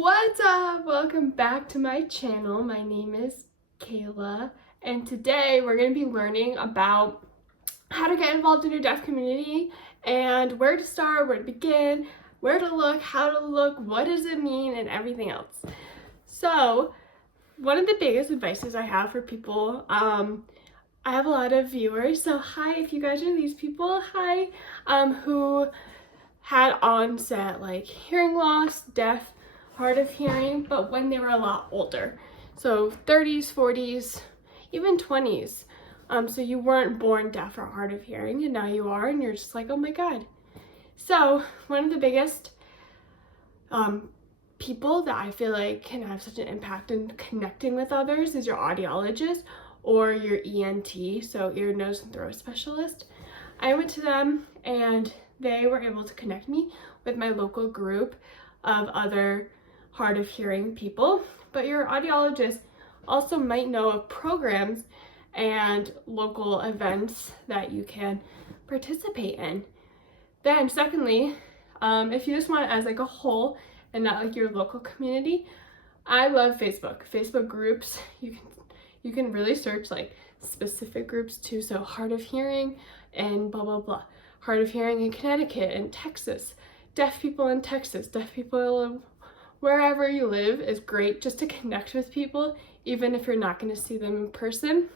What's up? Welcome back to my channel. My name is Caela, and today we're going to be learning about how to get involved in your deaf community and where to start, where to begin, where to look, how to look, what does it mean, and everything else. So, one of the biggest advices I have for people, I have a lot of viewers, so hi if you guys are these people, hi, who had onset like hearing loss, deaf, hard of hearing, but when they were a lot older. So 30s, 40s, even 20s. So you weren't born deaf or hard of hearing, and now you are, and you're just like, oh my God. So one of the biggest people that I feel like can have such an impact in connecting with others is your audiologist or your ENT, so ear, nose, and throat specialist. I went to them and they were able to connect me with my local group of other hard of hearing people, but your audiologist also might know of programs and local events that you can participate in. Then secondly, if you just want it as like a whole and not like your local community, I love Facebook groups. You can really search like specific groups too, so hard of hearing and blah blah blah, hard of hearing in Connecticut and Texas, deaf people in Texas, deaf people wherever you live is great just to connect with people, even if you're not going to see them in person.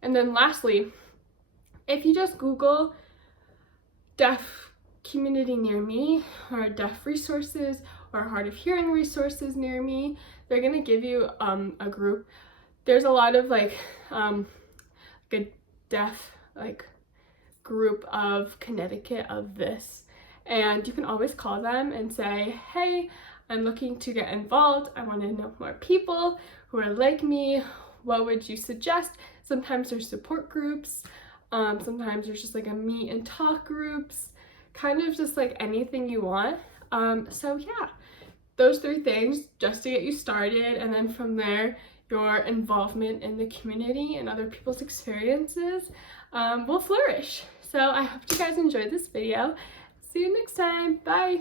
And then lastly, if you just Google deaf community near me or deaf resources or hard of hearing resources near me, they're going to give you a group. There's a lot of like a deaf like group of Connecticut of this, and you can always call them and say, hey, I'm looking to get involved. I want to know more people who are like me. What would you suggest? Sometimes there's support groups. Sometimes there's just like a meet and talk groups, kind of just like anything you want. So yeah, those three things just to get you started, and then from there, your involvement in the community and other people's experiences will flourish. So I hope you guys enjoyed this video. See you next time. Bye.